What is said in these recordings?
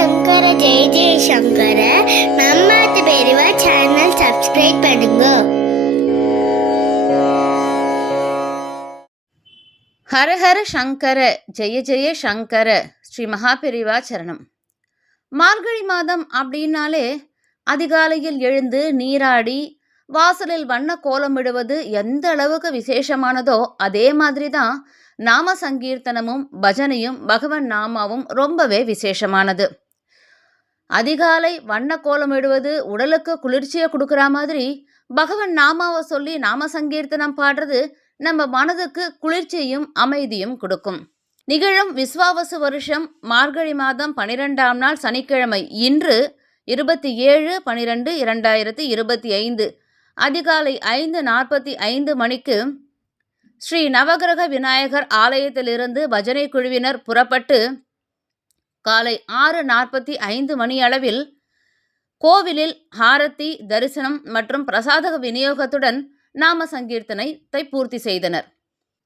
சங்கர ஜெய ஜெய சங்கர. நம்ம பெரியவா channel subscribe பண்ணுங்க. ஹரஹர சங்கர ஜெய ஜெய சங்கர. ஸ்ரீ மகாபெரிவா சரணம். மார்கழி மாதம் அப்படின்னாலே அதிகாலையில் எழுந்து நீராடி வாசலில் வண்ண கோலமிடுவது எந்த அளவுக்கு விசேஷமானதோ அதே மாதிரி தான் நாம சங்கீர்த்தனமும் பஜனையும் பகவன் நாமாவும் ரொம்பவே விசேஷமானது. அதிகாலை வண்ண கோலமிடுவது உடலுக்கு குளிர்ச்சியை கொடுக்குற மாதிரி பகவன் நாமாவை சொல்லி நாம சங்கீர்த்தனம் பாடுறது நம்ம மனதுக்கு குளிர்ச்சியும் அமைதியும் கொடுக்கும். நிகழும் விஸ்வாவசு வருஷம் மார்கழி மாதம் 12ஆம் நாள் சனிக்கிழமை இன்று 27/12/2025 அதிகாலை 5:45 மணிக்கு ஸ்ரீ நவகிரக விநாயகர் ஆலயத்திலிருந்து பஜனை குழுவினர் புறப்பட்டு காலை 6:45 மணி அளவில் கோவிலில் ஹாரத்தி தரிசனம் மற்றும் பிரசாத விநியோகத்துடன் நாம சங்கீர்த்தனத்தை பூர்த்தி செய்தனர்.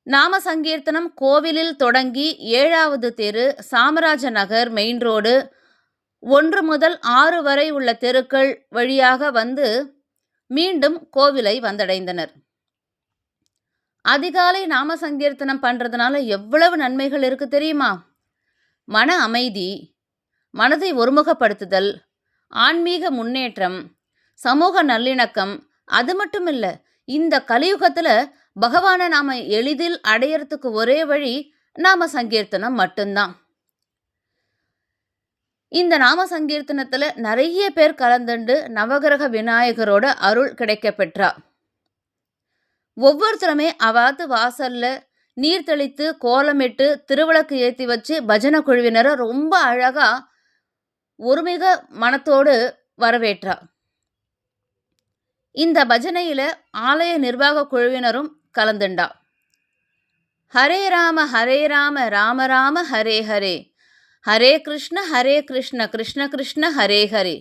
நாம சங்கீர்த்தனம் கோவிலில் தொடங்கி 7வது தெரு, சாமராஜ நகர் மெயின் ரோடு 1 முதல் 6 வரை உள்ள தெருக்கள் வழியாக வந்து மீண்டும் கோவிலை வந்தடைந்தனர். அதிகாலை நாம சங்கீர்த்தனம் பண்ணுறதுனால எவ்வளவு நன்மைகள் இருக்கு தெரியுமா? மன அமைதி, மனதை ஒருமுகப்படுத்துதல், ஆன்மீக முன்னேற்றம், சமூக நல்லிணக்கம். அது மட்டும் இல்லை, இந்த கலியுகத்தில் பகவானை நாம் எளிதில் அடையறதுக்கு ஒரே வழி நாம சங்கீர்த்தனம் மட்டும்தான். இந்த நாம சங்கீர்த்தனத்தில் நிறைய பேர் கலந்துண்டு நவகிரக விநாயகரோட அருள் கிடைக்க பெற்றா. ஒவ்வொருத்தருமே அவாத்து வாசல்ல நீர் தெளித்து கோலமிட்டு திருவிளக்கு ஏற்றி வச்சு பஜனை குழுவினரை ரொம்ப அழகா ஒருமிக மனத்தோடு வரவேற்றா. இந்த பஜனையில ஆலய நிர்வாக குழுவினரும் கலந்துண்டா. ஹரே ராம ராம ராம ஹரே ஹரே, ஹரே கிருஷ்ண கிருஷ்ண கிருஷ்ண ஹரே ஹரே.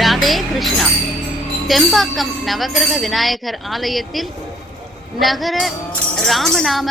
ராதே கிருஷ்ணா. தெம்பாக்கம் நவகிரக விநாயகர் ஆலயத்தில் நகர ராமநாம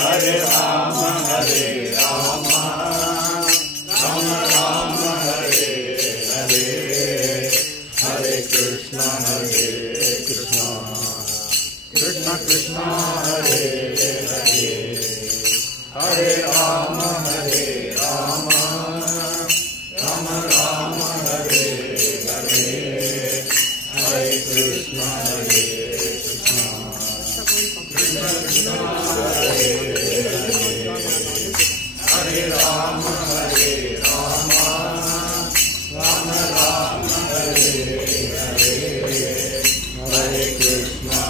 Hare Rama, Rama Rama, Hare Hare, Hare Krishna, Krishna Krishna, Hare Hare, Hare Rama, Rama Rama, Hare Hare, Hare Krishna, Krishna Krishna, Hare Hare Rama, Rama Rama, Hare Hare, Hare Krishna,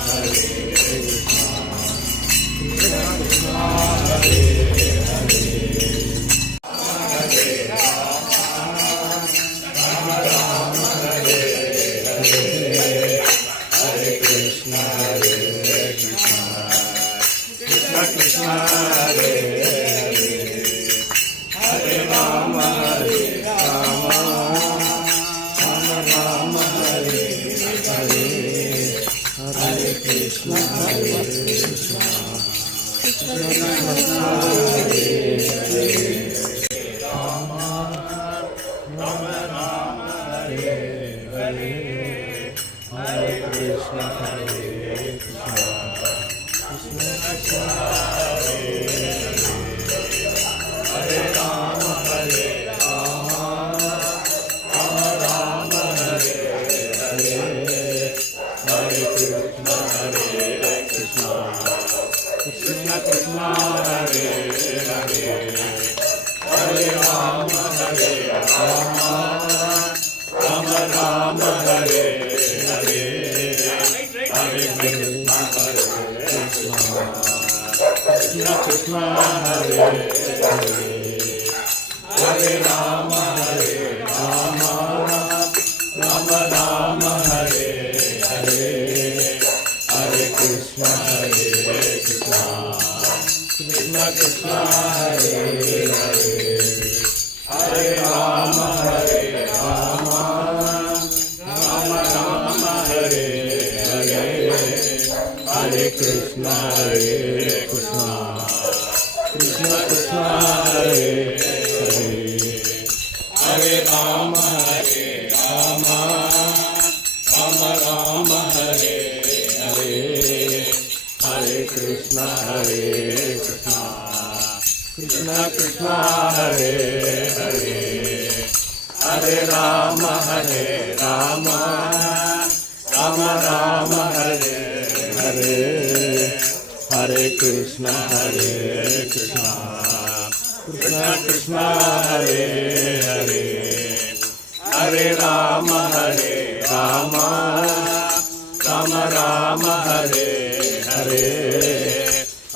Krishna Krishna, Hare Hare, Hare Rama, Hare Hare, Hare Krishna, Krishna Krishna, Hare Hare, Hare Rama, Rama Hare Hare, Hare Krishna, Krishna Krishna, Hare Hare, Rama Hare Hare, Hare Krishna, Krishna Krishna, Hare Rama, Rama Hare Hare, Hare Krishna, Krishna Krishna, Hare Hare, Hare Rama, Rama Hare Hare, Hare Krishna, Krishna Krishna, Hare Hare, Hare Rama, Rama Hare Hare, Hare Krishna, Krishna Krishna, Hare Hare, Hare Rama, Rama Hare Hare, Hare Krishna, Krishna Krishna, Hare Hare, Hare Rama, Rama Hare Hare,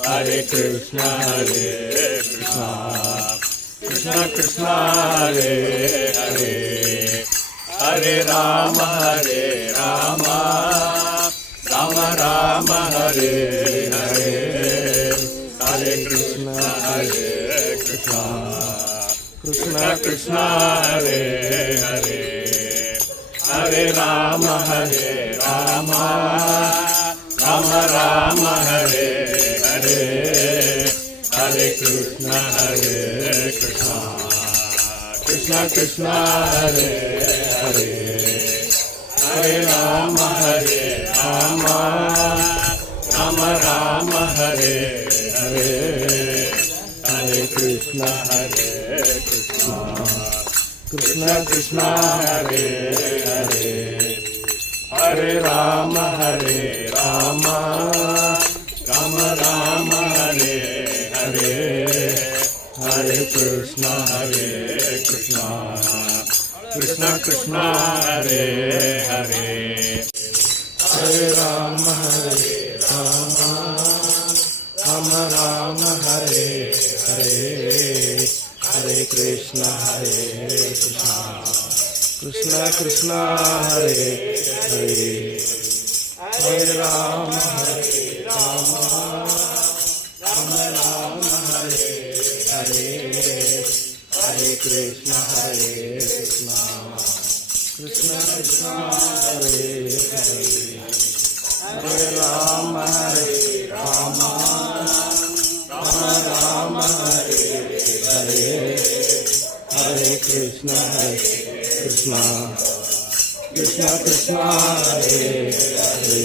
Hare Krishna, Krishna Krishna, Hare Hare, Hare Rama, Rama Hare Hare, Hare Krishna, Krishna Krishna, Hare Hare, Hare Rama, Rama Hare Hare, Hare Krishna, Krishna Krishna, Hare Hare, Hare Rama, Rama Hare Hare, Hare Krishna, Krishna Krishna, Hare Hare, Hare Rama, Rama Hare Hare, Hare Krishna, Krishna Krishna, Hare Hare, Hare Rama, Rama Hare Hare, Hare Krishna, Krishna Krishna, Hare Hare, Hare Rama, Rama Hare Hare, Hare Krishna, Krishna Krishna, Hare Hare, Hare Rama, Rama Hare Hare, Hare Krishna, Krishna Krishna, Hare Hare, Hare Rama, Rama Hare Hare, Hare Krishna, Krishna Krishna, Hare Hare, Hare Rama, Rama Krishna Krishna Krishna Hare Hare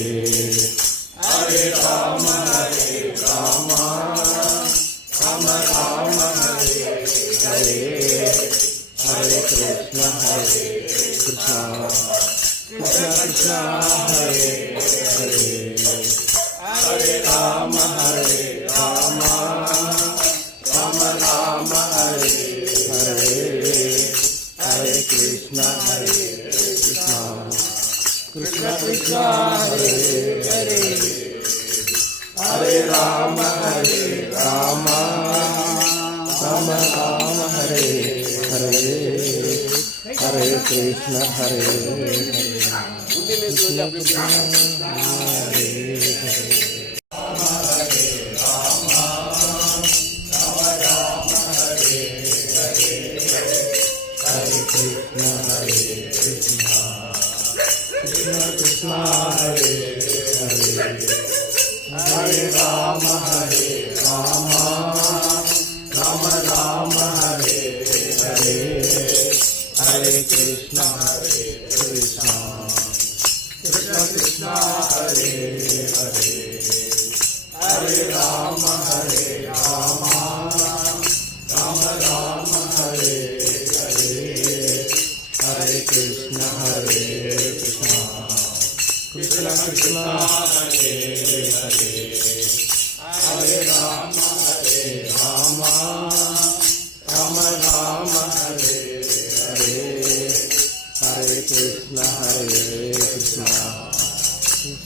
Hare Rama Rama Rama Rama Hare Hare Hare Krishna Krishna Krishna Hare Hare Hare Rama Rama Rama Rama Hare Hare Hare Krishna Krishna Krishna Krishna Hare Hare Hare Rama Rama Rama Rama Hare Hare Hare Krishna Hare Krishna Krishna Hare Hare Krishna Hare Hare Hare Rama Rama Rama Rama Hare Hare Hare Krishna Krishna Krishna Krishna Hare Hare Hare Rama Rama Rama Rama Hare Hare Hare Krishna Krishna Krishna Krishna Hare Hare Hare Rama Rama Rama Rama Hare Hare Hare Krishna Krishna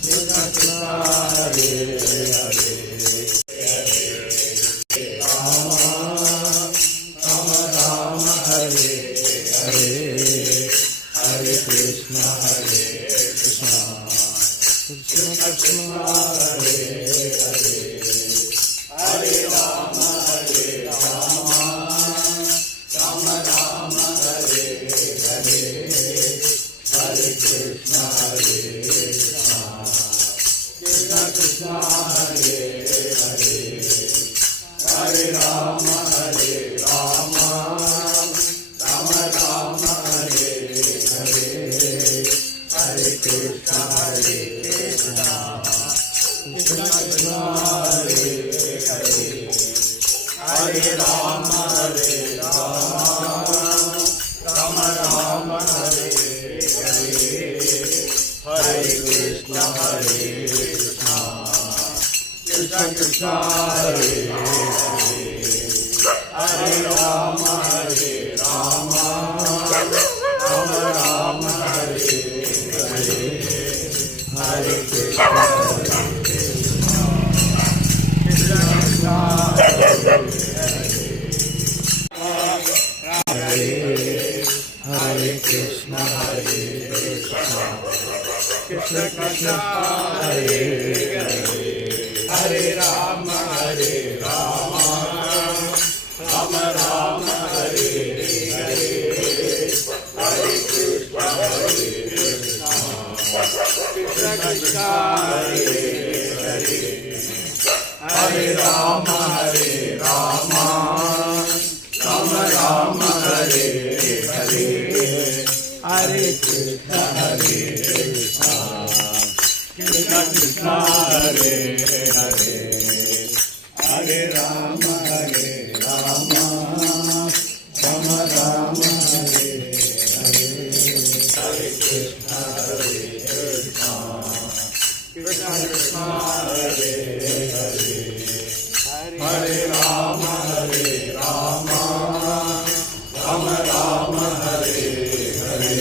Krishna Krishna Hare Hare Rama Rama Rama Hare Hare Hare Krishna Krishna Krishna Krishna Hare Hare Hare Rama Rama Rama Rama Hare Hare Hare Krishna Krishna Krishna Krishna Hare Hare Hare Rama Rama Rama Rama Hare Hare Hare Krishna Krishna Krishna Krishna Hare Hare Hare Rama Rama Rama Hare Hare Hare Krishna Krishna Krishna Krishna Hare Hare Hare Rama Rama Rama Rama Hare Hare Hare Krishna Krishna Krishna Hare Hare Krishna Krishna Krishna Hare Hare Hare Rama Rama Rama Rama Hare Hare Hare Krishna Krishna Krishna Hare Hare Hare Rama Rama Rama Rama Hare Hare Hare Krishna Krishna Krishna Hare Hare Hare Rama Rama Rama Rama Hare Hare Hare Krishna Krishna Krishna Hare Hare Hare Rama Rama Rama Rama Hare Hare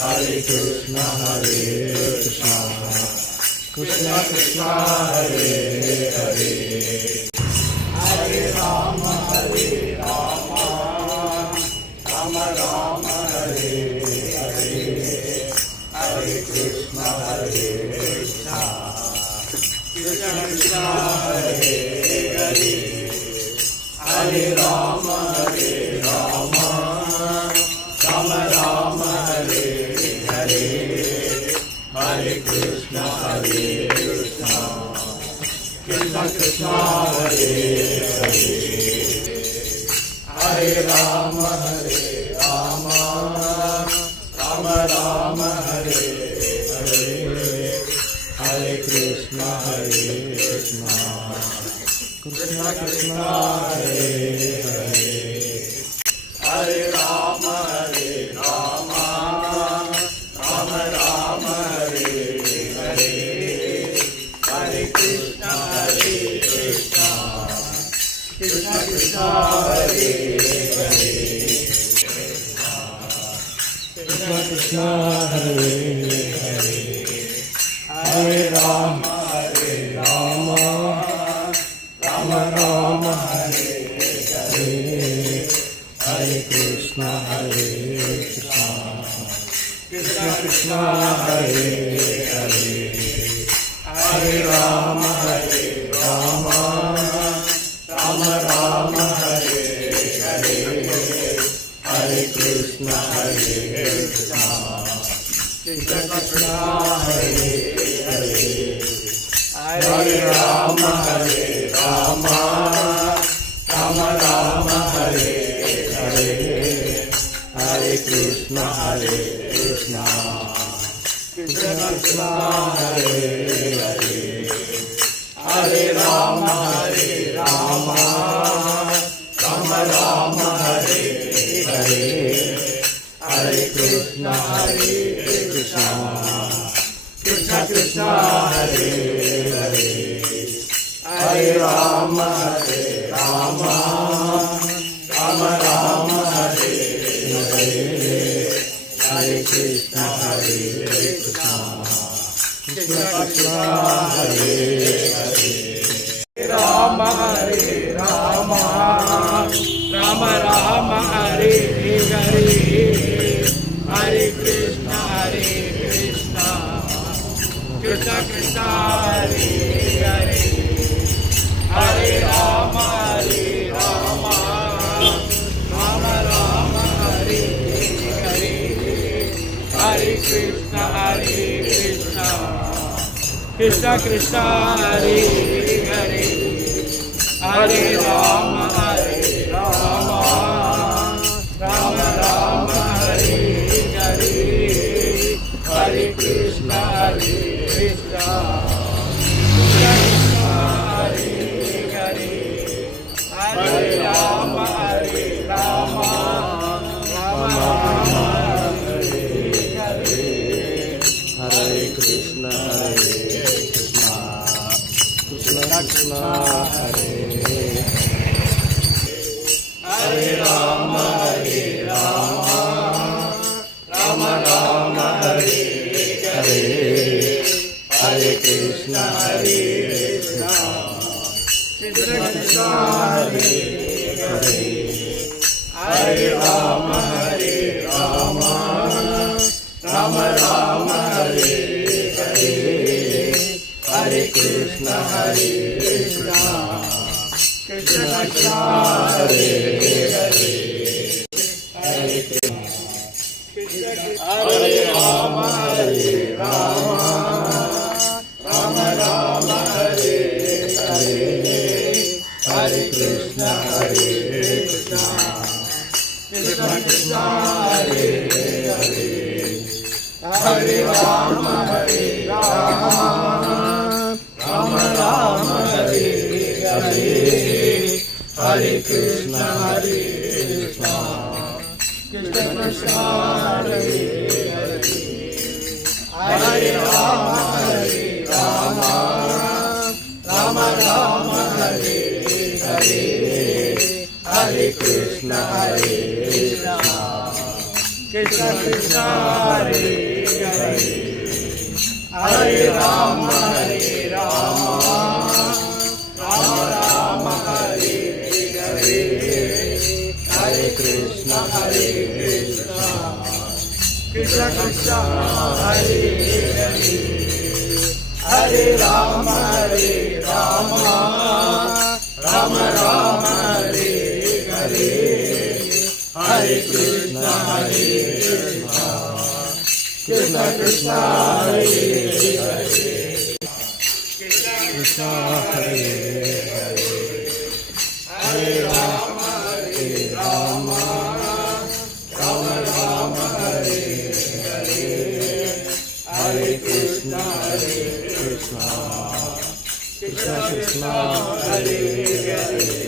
Hare Krishna Krishna Krishna Krishna Hare Hare Hare Rama Rama Rama Rama Hare Hare Hare Krishna Krishna Krishna Krishna Hare Hare Hare Rama Rama Rama Rama Hare Hare Hare Krishna Krishna Krishna Krishna Hare Hare Hare Rama Rama Krishna Hare Hare Hare Rama Rama Rama Hare Hare Hare Krishna Krishna Krishna Hare Hare Krishna Krishna Hare Hare Hare Rama Rama Rama Hare Hare Hare Krishna Krishna Krishna Hare Hare Hare Rama Rama Rama Hare Hare Hare Krishna Krishna Krishna Hare Hare Hare Rama Rama Rama Hare Hare Hare Krishna Krishna Krishna Hare Hare Hare Rama Rama Rama Hare Hare Hare Krishna Krishna Krishna Hare Hare Hare Rama Rama Rama Hare Hare Hare Krishna Krishna Krishna Hare Hare Rama Rama Rama Hare Hare Hare Krishna Krishna Krishna Hare Hare Hare Rama Rama Rama Hare Hare Hare Krishna Krishna Krishna Hare Hare Hare Rama Rama Rama Hare Hare Hare Krishna Krishna Hare Hare Hare Rama Rama Hare Hare Hare Krishna Krishna Hare Hare Rama Rama Hare Hare Hare Krishna Krishna Krishna Hare Hare Hare Rama Rama Hare Hare Hare Krishna Krishna Krishna Hare Hare Hare Rama Rama Hare Hare Hare Krishna Krishna Krishna Hare Hare Hare Rama Rama Hare Hare Hare Krishna Krishna Krishna Hare Hare Hare Rama Rama Hare Hare Hare Krishna Krishna Krishna Hare Hare Hare Rama Rama Hare Hare Hare Krishna Krishna Krishna Hare Hare Hare Rama Rama Hare Hare Hare Krishna Krishna Krishna Hare Hare Krishna Hare Hare Hare Rama Rama Hare Hare Hare Krishna Krishna Krishna Hare Hare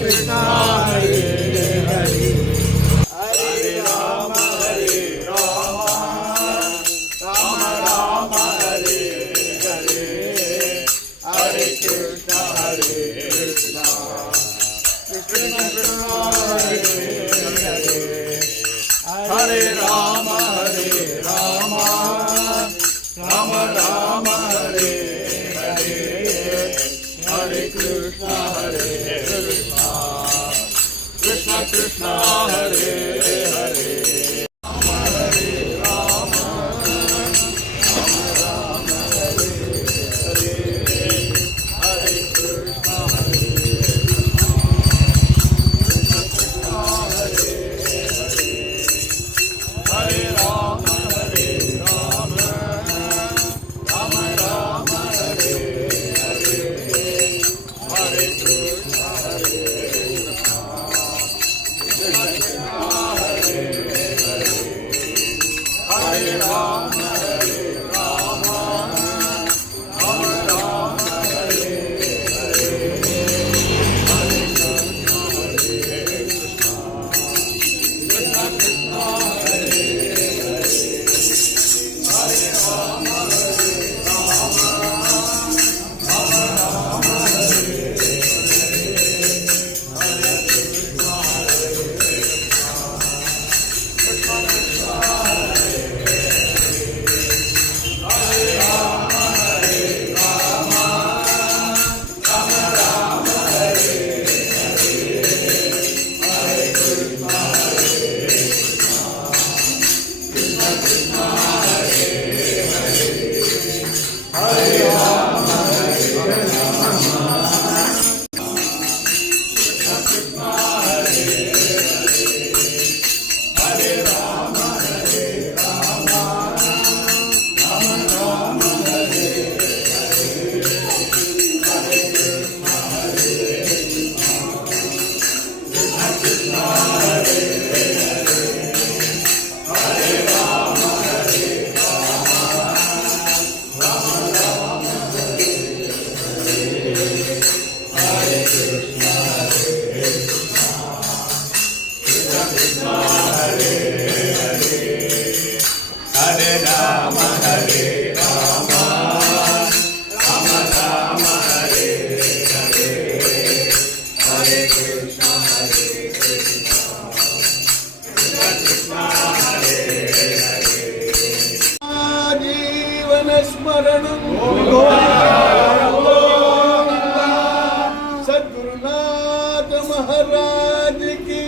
Krishna Hare Hare Hare Rama Hare Rama Rama Rama Hare Hare Hare Krishna Hare Krishna Krishna Krishna Hare Hare Hare Rama Hare Rama Rama Rama Hare Hare Hare Krishna Hare Krishna Krishna Krishna Hare Hare स्मरणं सद्गुरुनाथ महाराज की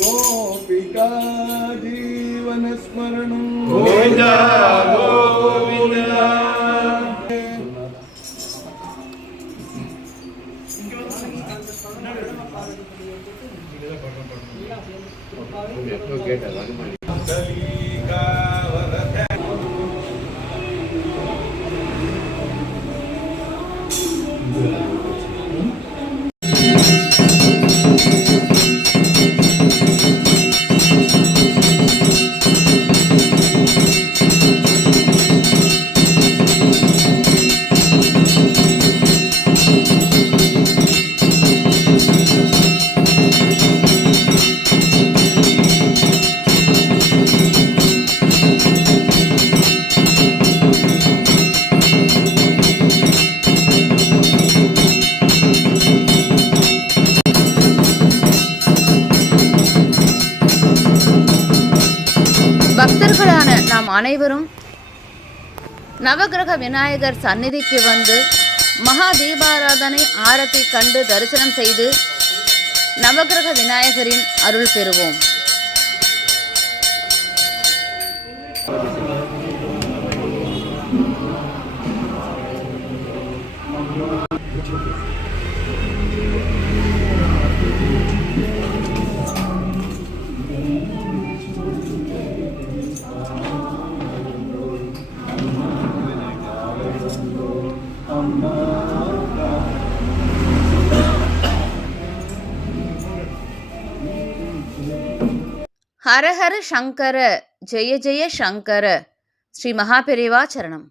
गोपिका जीवन स्मरणं गोविंद गोविंद பக்தர்களான நாம் அனைவரும் நவகிரக விநாயகர் சந்நிதிக்கு வந்து மகா தீபாராதனை ஆரத்தி கண்டு தரிசனம் செய்து நவகிரக விநாயகரின் அருள் பெறுவோம். ஹரஹர சங்கர ஜெய ஜெய சங்கர ஸ்ரீ மகாபெரிவா சரணம்.